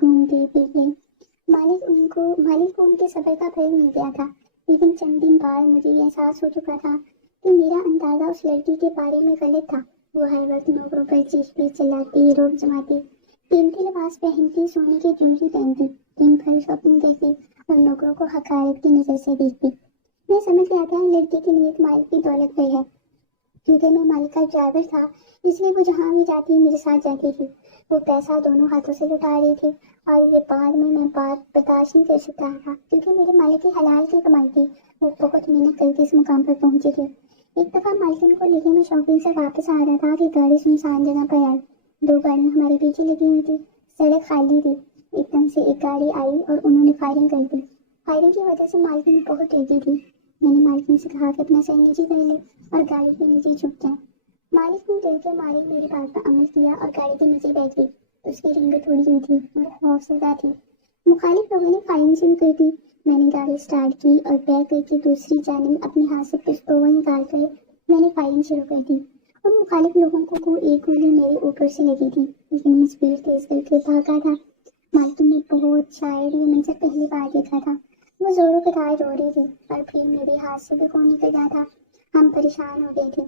گھومتی پھرتی۔ مالک کو ان کے صبر کا پھل مل گیا تھا، لیکن چند دن بعد مجھے یہ احساس ہو چکا تھا کہ میرا اندازہ اس لڑکی کے بارے میں غلط تھا۔ وہ ہر وقت نوکروں پر چیختی، چلاتی، روب جماتی، قیمتی لباس پہنتی، سونے کے جوڑے پہنتی، دن بھر شاپنگ کرتی اور نوکروں کو حقارت کی نظر سے دیکھتی۔ میں سمجھ گیا تھا لڑکی کی نیت مالک کی دولت پر ہے، کیونکہ میں مالک کا ڈرائیور تھا، اس لیے وہ جہاں بھی جاتی میرے ساتھ جاتی تھی۔ وہ پیسہ دونوں ہاتھوں سے لٹا رہی تھی اور یہ بعد میں بات برداشت نہیں کر سکتا تھا، کیونکہ میرے مالک کی حلال کی کمائی تھی۔ وہ بہت محنت کر کے اس مقام پر پہنچی تھی۔ ایک دفعہ مالکن کو لے کے میں شاپنگ سے واپس آ رہا تھا کہ گاڑی سنسان جگہ پر آئی۔ 2 گاڑیاں ہمارے پیچھے لگی ہوئی تھی، سڑک خالی تھی۔ ایک دم سے ایک گاڑی آئی اور انہوں نے فائرنگ کر دی۔ فائرنگ کی وجہ سے مالکن بہت ڈر تھی۔ میں نے مالکن سے کہا کہ اپنا سر نیچے کر لے اور گاڑی کے نیچے چھپ جائے۔ مالک نے ڈر کے مارے میری بات پر عمل کیا اور گاڑی کے نیچے بیٹھ گئی۔ اس کی رنگت اڑی ہوئی تھی اور خوفزدہ تھی۔ مخالف لوگوں نے فائرنگ شروع کر دی۔ میں نے گاڑی سٹارٹ کی اور بیک کر کے دوسری جانب اپنے ہاتھ سے پستول نکال کر میں نے فائرنگ شروع کر دی۔ ان مخالف لوگوں کو ایک گولی میرے اوپر سے لگی تھی، لیکن میں اسپیڈ تیز کر کے بھاگا تھا۔ مالکن نے بہت شاید یہ منظر پہلی بار دیکھا تھا۔ وہ زوروں کے ساتھ رو رہی تھی اور پھر میرے ہاتھ سے بھی خون نکل گیا تھا۔ ہم پریشان ہو گئے تھے۔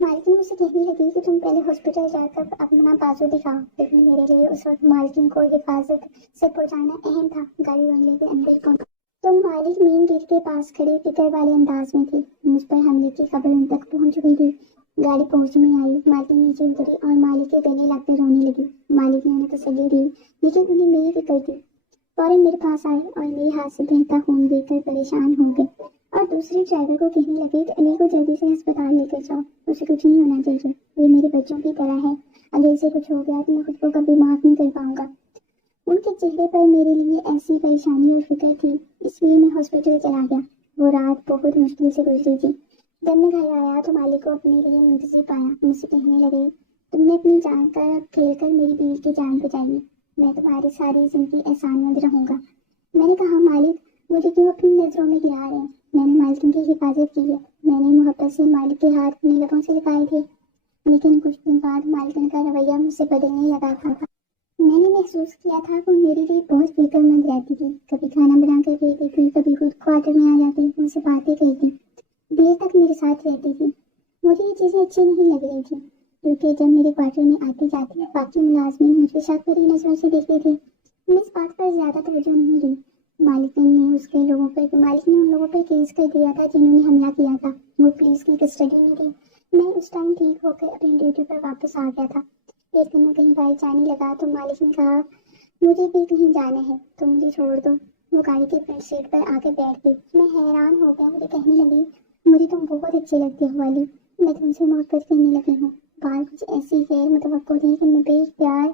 مالکن مجھ سے کہنے لگی کہ تم پہلے ہاسپٹل جا کر اپنا بازو دکھاؤ، لیکن میرے لیے اس وقت مالکن کو حفاظت سے پہنچانا اہم تھا۔ گاڑی بنگلے کے اندر پہنچی تو مالک مین گیٹ کے پاس کھڑی فکر والے انداز میں تھی۔ مجھ پر حملے کی خبر ان تک پہنچ چکی تھی۔ گاڑی پہنچ میں آئی، مالکن نیچے اتری اور مالک کے گلے لگ کر رونے لگی۔ مالک نے انہیں تسلی دی، لیکن انہیں میری فکر تھی۔ فوراً میرے پاس آئے اور میرے ہاتھ سے بہتا خون دیکھ کر پریشان ہو گئے اور دوسرے ڈرائیور کو کہنے لگے کہ علی کو جلدی سے ہسپتال لے کر جاؤ، اسے کچھ نہیں ہونا چاہیے، یہ میرے بچوں کی طرح ہے، اگر اسے کچھ ہو گیا تو میں خود کو کبھی معاف نہیں کر پاؤں گا۔ ان کے چہرے پر میرے لیے ایسی پریشانی اور فکر تھی، اس لیے میں ہاسپٹل چلا گیا۔ وہ رات بہت مشکل سے گزری تھی۔ جب میں گھر آیا تو مالک کو اپنے لیے منتظر پایا۔ مجھ سے کہنے لگے، تم نے اپنی جان کا کھیل کر میری بیوی کی جان بچائی ہے، میں تمہاری ساری زندگی احسان مند رہوں گا۔ میں نے کہا، مالک مجھے کیوں اپنی نظروں میں گرا رہے ہیں؟ میں نے مالکن کی حفاظت کی ہے۔ میں نے محبت سے مالک کے ہاتھ اپنے لبوں سے لگائے تھے، لیکن کچھ دن بعد مالکن کا رویہ مجھ سے بدلنے لگا تھا۔ میں نے محسوس کیا تھا کہ وہ میرے لیے بہت فکر مند رہتی تھی، کبھی کھانا بنا کر دیتی تھی، کبھی خود کوارٹر میں آ جاتی، مجھ سے باتیں کرتی، دیر تک میرے ساتھ رہتی تھی۔ مجھے یہ چیزیں اچھی نہیں لگ رہی تھی، کیونکہ جب میرے کوارٹر میں آتی جاتی باقی ملازمین مجھے شک بھری نظروں سے دیکھتے تھے۔ میں اس بات پر زیادہ توجہ نہیں دی۔ مالک نے ان لوگوں پر کیس کر دیا تھا جنہوں نے حملہ کیا تھا۔ وہ پولیس کی کسٹڈی میں تھے۔ میں اس ٹائم ٹھیک ہو کر اپنی ڈیوٹی پر واپس آ گیا تھا۔ ایک دن میں کہیں باہر جانے لگا تو مالک نے کہا، مجھے بھی کہیں جانا ہے تو مجھے چھوڑ دو۔ وہ گاڑی کی فرنٹ سیٹ پر آ کے بیٹھ گئی۔ میں حیران ہو گیا۔ مجھے کہنے لگی، مجھے تم بہت اچھی لگتی ہو علی، میں تم سے محبت کرنے لگی ہوں۔ بات کچھ ایسی غیر متوقع تھی کہ میں بے اختیار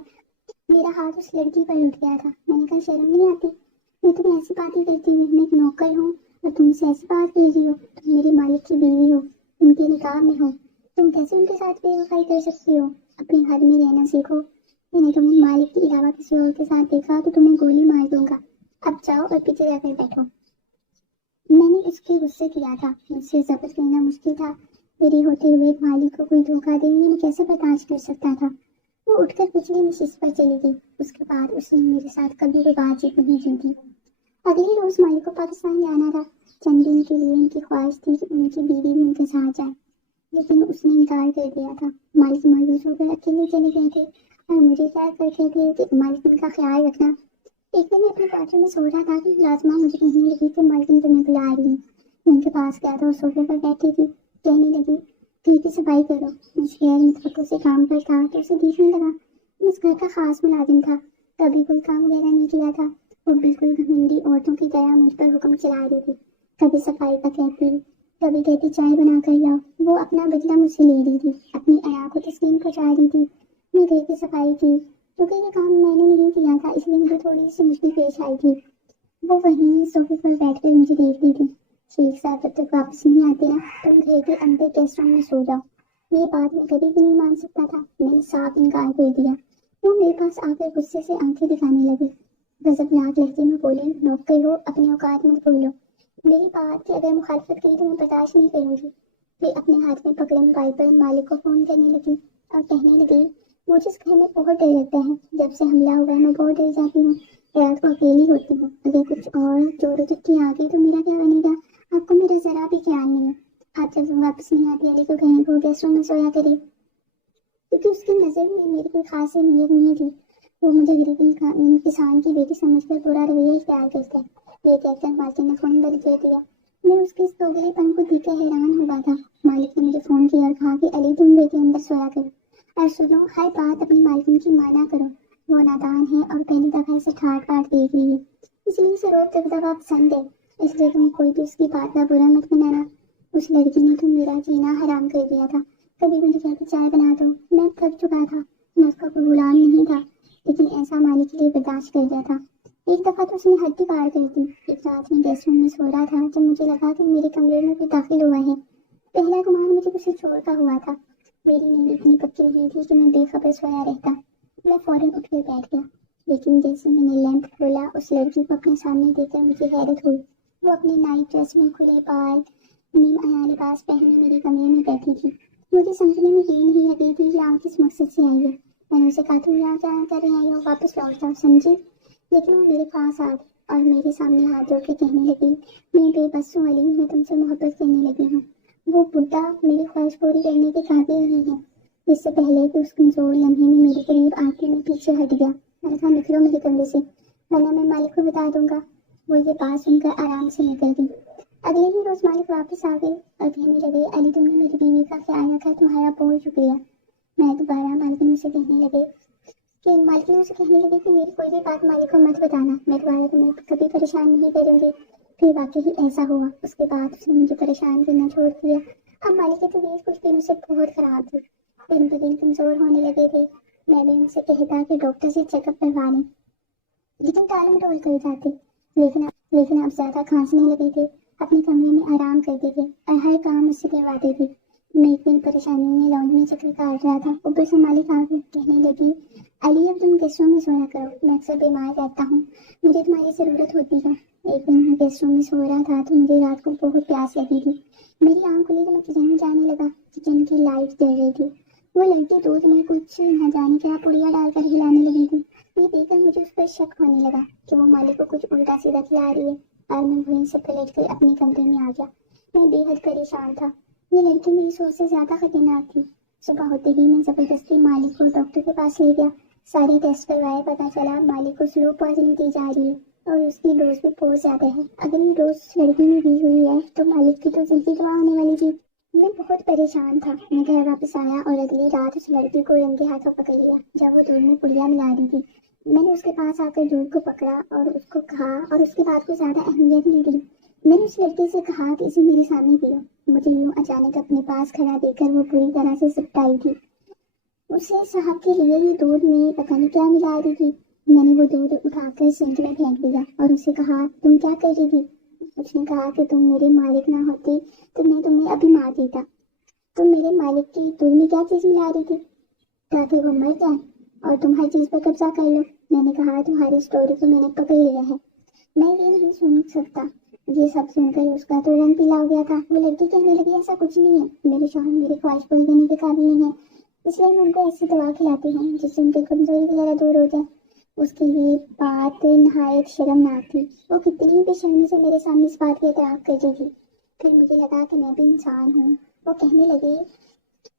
میرا ہاتھ اس لڑکی پر اٹھ گیا تھا۔ میں نے کہا، شرم نہیں آتی؟ میں تمہیں ایسی باتیں کرتی ہوں، میں ایک نوکر ہوں اور تم سے ایسی بات کر رہی ہو؟ تم میرے مالک کی بیوی ہو، ان کے نکاح میں ہو، تم کیسے ان کے ساتھ بے وفائی کر سکتی ہو؟ اپنے حد میں رہنا سیکھو۔ میں نے تمہیں مالک کے علاوہ کسی اور کے ساتھ دیکھا تو تمہیں گولی مار دوں گا۔ اب جاؤ اور پیچھے جا کر بیٹھو۔ میں نے اس کے غصے کیا تھا، مجھ سے ضبط کرنا مشکل تھا۔ میری ہوتے ہوئے مالک کو کوئی دھوکہ دے میں کیسے برداشت کر سکتا تھا؟ وہ اٹھ کر پچھلی نشست پر چلی گئی۔ اس کے بعد اس نے میرے ساتھ کبھی بھی بات چیت نہیں کی تھی۔ اگلے روز مالک کو پاکستان جانا تھا۔ چند دن کے لیے ان کی خواہش تھی کہ ان کی بیوی بھی ان کے ساتھ جائے، لیکن اس نے انکار کر دیا تھا۔ مالک مایوس ہو کر اکیلے چلے گئے تھے اور مجھے کیا کرتے تھے کہ مالکن کا خیال رکھنا۔ ایک دن میں اپنے کوارٹر میں سو رہا تھا کہ ملازمہ مجھے کہنے لگی کہ مالکن تمہیں بلا رہی ہے۔ میں ان کے پاس گیا تو وہ صوفے پر بیٹھی تھی، کہنے لگی، گھر کی صفائی کرو۔ میں غیر متوقع سے کام پر تھا تو اسے دیکھنے لگا۔ میں اس گھر کا خاص ملازم تھا، کبھی کوئی کام وغیرہ نہیں کیا تھا۔ وہ بالکل گھمنڈی عورتوں کی طرح مجھ پر حکم چلا رہی تھی، کبھی صفائی کا کہتی، کبھی کہتی چائے بنا کر لاؤ۔ وہ اپنا بدلہ مجھ سے لے رہی تھی، اپنی حیا کو تسلیم پہنچا رہی تھی۔ میں گھر کی صفائی کی، کیونکہ یہ کام میں نے نہیں کیا تھا اس لیے مجھے تھوڑی سی مشکل پیش آئی تھی۔ وہ وہیں صوفے پر بیٹھ کر مجھے دیکھ رہی تھی۔ شیخ صاحب جب تک واپس نہیں آتے نا، تم گھر کے اندر گیسٹ روم میں سو جاؤ۔ یہ بات میں کبھی بھی نہیں مان سکتا تھا، میں نے صاف انکار کر دیا۔ وہ میرے پاس آ کر غصے سے آنکھیں دکھانے لگی، غضبناک لہجے میں بولی، نوکر ہو، اپنے اوقات میں بولو۔ میری بات کی اگر مخالفت کی تو میں برداشت نہیں کروں گی۔ پھر اپنے ہاتھ میں پکڑے موبائل پر مالک کو فون کرنے لگی اور کہنے لگی، مجھے اس گھر میں بہت ڈر لگتا ہے، جب سے حملہ ہوا ہے میں بہت ڈر جاتی ہوں، رات کو اکیلی ہوتی ہوں، اگر کچھ اور چوروں چکی آ گئی تو میرا کیا بنے گا؟ آپ کو میرا ذرا بھی خیال نہیں ہے۔ آپ جب واپس نہیں آتی علی کو کہیں وہ گیسٹ روم میں سویا کرے، کیونکہ اس کی نظر میں میری کوئی خاص اہمیت نہیں تھی۔ وہ مجھے غریبی کسان کی بیٹی سمجھ کر برا رویہ اختیار کرتا ہے۔ یہ کہہ کر مالکن نے فون بند کر دیا۔ میں اس کے اس دوگلے پن کو دیکھ کر حیران ہوا تھا۔ مالک نے مجھے فون کیا اور کہا کہ علی تم بیٹے اندر سویا کرو، اور سنو ہر بات اپنی مالکن کی مانا کرو، وہ نادان ہے اور پہلی دفعہ اسے ٹھاٹ پاٹ دیکھ رہی ہے، اس لیے اسے روک دبدبا پسند ہے، اس لیے تم کوئی بھی اس کی بات کا برا مت منانا۔ اس لڑکی نے تو میرا جینا حرام کر دیا تھا، کبھی مجھے کہتی چائے بنا دو، میں تھک چکا تھا، میں اس کا کوئی غلام نہیں تھا، لیکن ایسا مالک کے لیے برداشت کر گیا تھا۔ ایک دفعہ تو اس نے حد ہی پار کر دی۔ ایک رات میں گیسٹ روم میں سو رہا تھا جب مجھے لگا کہ میرے کمرے میں کوئی داخل ہوا ہے۔ پہلا گمان مجھے کسی چور کا ہوا تھا۔ میری نیند اتنی پکی ہوئی تھی کہ میں بے خبر سویا رہتا۔ میں فوراً اٹھ کر بیٹھ گیا، لیکن جیسے میں نے لیمپ کھولا اس لڑکی کو اپنے سامنے دیکھ کر مجھے حیرت ہوئی۔ وہ اپنی نائٹ ڈریس میں کھلے بال نیم عیاں لباس پہنے میرے کمرے میں بیٹھی تھی۔ مجھے سمجھنے میں یہ نہیں لگی تھی کہ آپ کس مقصد سے آئی ہے۔ میں نے اسے کہا تم یہاں کیا کر رہے آئی ہو، واپس لوٹ جاؤ سمجھی۔ لیکن وہ میرے پاس آ گئی اور میرے سامنے ہاتھ جوڑ کے کہنے لگی میں بے بس ہوں علی، میں تم سے محبت کرنے لگی ہوں۔ وہ بڈھا میری خواہش پوری کرنے کے قابل نہیں ہے۔ اس سے پہلے کہ اس کمزور لمحے میں میرے قریب آ کے میں پیچھے ہٹ گیا۔ میں نے کہا نکلو میرے کمرے سے ورنہ میں مالک کو بتا دوں گا۔ وہ یہ بات سن کر آرام سے نکل گئی۔ اگلے ہی روز مالک واپس آ گئے اور کہنے لگے علی تم نے میری بیوی کا خیال رکھا، تمہارا بہت شکریہ۔ میں دوبارہ مالکن سے کہنے لگے کہ میری کوئی بھی بات مالک کو مت بتانا، میں دوبارہ تمہیں کبھی پریشان نہیں کروں گی۔ پھر واقعی ہی ایسا ہوا۔ اس کے بعد اس نے مجھے پریشان کرنا چھوڑ دیا۔ اب مالک کی طبیعت کچھ دنوں سے بہت خراب تھی، دن بہ دن کمزور ہونے لگے تھے۔ میں نے ان سے کہتا کہ ڈاکٹر سے چیک اپ کروا لیں، لیکن ٹال مٹول کر جاتے۔ لیکن اب زیادہ کھانسنے لگے تھے، اپنے کمرے میں آرام کرتے تھے اور ہر کام مجھ سے کرواتے تھے۔ میں ایک دن پریشانی میں لاؤنج میں چکر کاٹ رہا تھا، اوپر سے مالک آ کے کہنے لگی علی اب تم گیسٹ روم میں سویا کرو، میں اکثر بیمار رہتا ہوں، مجھے تمہاری ضرورت ہوتی ہے۔ ایک دن میں گیسٹ روم میں سو رہا تھا تو مجھے رات کو بہت پیاس لگی تھی۔ میری آنکھ کھلی تو میں کچن میں جانے لگا۔ کچن کی لائٹ جل رہی تھی، وہ لڑکی دودھ میں کچھ نہ جانے کیا پڑیا ڈال کر ہلانے لگی تھی۔ یہ دیکھ کر مجھے اس پر شک ہونے لگا کہ وہ مالک کو کچھ الٹا سیدھا کھلا رہی ہے، اور میں وہیں سے پلٹ کر اپنے کمرے میں آ گیا۔ میں بے حد پریشان تھا، یہ لڑکی میری سوچ سے زیادہ خطرناک تھی۔ صبح ہوتے ہی میں زبردستی مالک کو ڈاکٹر کے پاس لے گیا، سارے ٹیسٹ کروائے، پتہ چلا مالک کو سلو پوائزنگ دی جا رہی ہے اور اس کی ڈوز بھی بہت زیادہ ہے۔ اگر یہ ڈوز لڑکی نے دی ہوئی ہے تو مالک کی تو زندگی تباہ ہونے والی تھی۔ میں بہت پریشان تھا۔ میں گھر واپس آیا اور اگلی رات اس لڑکی کو رنگے ہاتھوں پکڑ لیا جب وہ دودھ میں پڑیا ملا رہی تھی۔ میں نے اس کے پاس آ کر دودھ کو پکڑا اور اس کو کہا اور اس کی بات کو زیادہ اہمیت نہیں دی۔ میں نے اس لڑکی سے کہا کہ اسے میرے سامنے پیو۔ مجھے یوں اچانک اپنے پاس کھڑا دیکھ کر وہ پوری طرح سے سپٹائی تھی۔ اسے صاحب کے لیے یہ دودھ میں پتہ نہیں کیا ملا رہی تھی۔ میں نے وہ دودھ اٹھا کر سنک میں پھینک دیا اور اسے کہا تم کیا کر رہی تھی؟ اس نے کہا کہ تم میرے مالک نہ ہوتی تو میں تمہیں ابھی مار دیتا۔ تم میرے مالک کی دودھ میں کیا چیز ملا رہی تھی تاکہ وہ مر جائے اور تم ہر چیز پر قبضہ کر لو؟ میں نے کہا تمہاری اسٹوری کو میں نے پکڑ لیا ہے، میں یہ نہیں سن سکتا۔ یہ سب سن کر اس کا تو رنگ پیلا ہو گیا تھا۔ وہ لڑکی کہنے لگی ایسا کچھ نہیں ہے، میرے شوہر میری خواہش پوری کرنے کے قابل نہیں ہے، اس لیے میں ان کو ایسی دوا کھلاتی ہوں جس سے ان کی کمزوری وغیرہ دور ہو جائے۔ اس کی یہ بات نہایت شرمناک تھی۔ وہ کتنی ہی بے شرمی سے میرے سامنے اس بات کا اعتراف کر رہی تھی۔ پھر مجھے لگا کہ میں بھی انسان ہوں۔ وہ کہنے لگی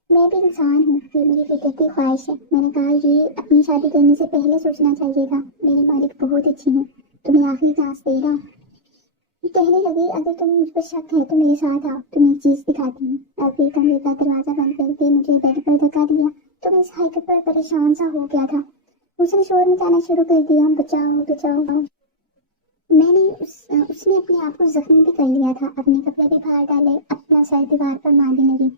میں بھی انسان ہوں، یہ میری فطرتی خواہش ہے۔ میں نے کہا یہ اپنی شادی کرنے سے پہلے سوچنا چاہیے تھا، میرے مالک بہت اچھی ہیں، تمہیں آخری چانس دے رہا ہوں۔ یہ کہنے لگی اگر تمہیں مجھ پر شک ہے تو میرے ساتھ آؤ، تمہیں ایک چیز دکھاتی ہوں۔ اور پھر کمرے کا دروازہ بند کر کے مجھے بیڈ پر دھکا دیا تو میں اس حرکت پر پریشان سا ہو گیا تھا۔ اس نے شور مچانا شروع کر دیا بچاؤ بچاؤ۔ میں نے اس نے اپنے آپ کو زخمی بھی کر لیا تھا، اپنے کپڑے بھی باہر ڈالے، اپنا سر دیوار پر مارنے لگی۔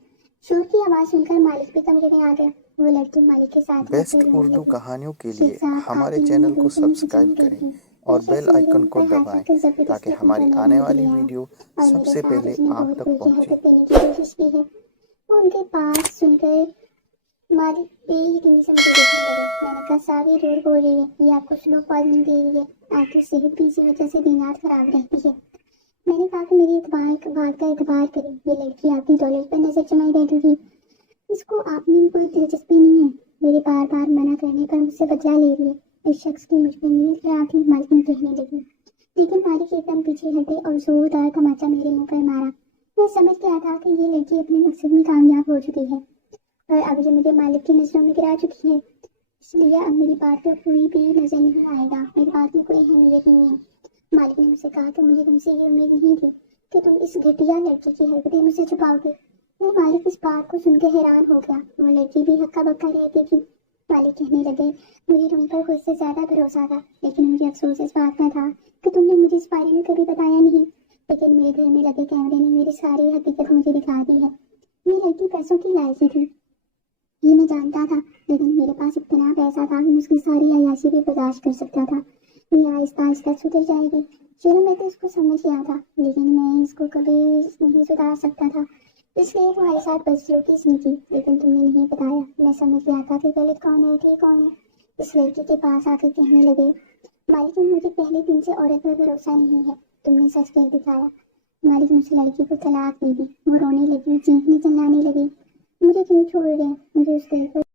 شور کی آواز سن کر مالک بھی کمرے میں آ گیا۔ وہ لڑکی مالک کے ساتھ بیسٹ اردو کہانیوں کے لیے ہمارے چینل کو سبسکرائب کریں اور بیل آئیکن کو دبائیں تاکہ ہماری آنے والی ویڈیو سب سے پہلے آپ تک پہنچے۔ کوشش کی ہے۔ وہ ان کے پاس سن کر مالک بے یقینی سے مجھے دیکھنے لگے۔ میں نے کہا ساری روڈ ہو رہی ہے، یہ آپ کو سلو پوائزنگ دے رہی ہے، آپ کی صحت بھی اسی وجہ سے دن رات خراب رہتی ہے۔ میں نے کہا کہ میری بات کا اعتبار کریں، یہ لڑکی آپ کی دولت پر نظر جمائی بیٹھی تھی، اس کو آپ میں کوئی دلچسپی نہیں ہے۔ میرے بار بار منع کرنے پر مجھ سے بدلہ لے رہی ہے۔ اس شخص کی مجھ پہ نیند خراب تھی، مالکن کہنے لگی۔ لیکن مالک ایک دم پیچھے ہٹے اور زوردار تماچا میرے منہ پر مارا۔ میں سمجھ گیا تھا کہ یہ لڑکی اپنے مقصد میں کامیاب ہو چکی ہے اور اب یہ مجھے مالک کی نظروں میں گرا چکی ہے، اس لیے اب میری بات پہ کوئی بھی نظر نہیں آئے گا، میری بات میں کوئی اہمیت نہیں ہے۔ مالک نے مجھ سے کہا کہ مجھے تم سے یہ امید نہیں تھی کہ تم اس گھٹیا لڑکی کی حرکتیں مجھ سے چھپاؤ گے۔ میرے مالک اس بات کو سن کے حیران ہو گیا، وہ لڑکی بھی ہکا بکا رہتی تھی۔ مالک کہنے لگے، مجھے تم پر خود سے زیادہ بھروسہ تھا، لیکن مجھے افسوس اس بات کا تھا کہ تم نے مجھے اس بارے میں کبھی بتایا نہیں۔ لیکن میرے گھر میں لگے کیمرے نے میری ساری حقیقت مجھے دکھا دی ہے۔ یہ لڑکی پیسوں کی لالچی تھی، یہ میں جانتا تھا، لیکن میرے پاس اتنا پیسہ تھا کہ میں اس کی ساری عیاشی بھی برداشت کر سکتا تھا۔ یہ آہستہ آہستہ سدھر جائے گی۔ شروع میں تو اس کو سمجھ گیا تھا، لیکن میں اس کو کبھی نہیں سدھار سکتا تھا، اس لیے تمہارے ساتھ بدسلوکی اس نے کی، لیکن تم نے نہیں بتایا۔ میں سمجھ گیا تھا کہ غلط کون ہے ٹھیک کون ہے۔ اس لڑکی کے پاس آ کر کہنے لگے، مالک مجھے پہلے دن سے عورت پر بھروسہ نہیں ہے، تم نے سچ کر دکھایا۔ مالک نے اس لڑکی کو طلاق دے دی، وہ رونے لگی، چیخنے چلانے لگی، مجھے کیوں چھوڑ رہے ہیں، مجھے اس گھر پر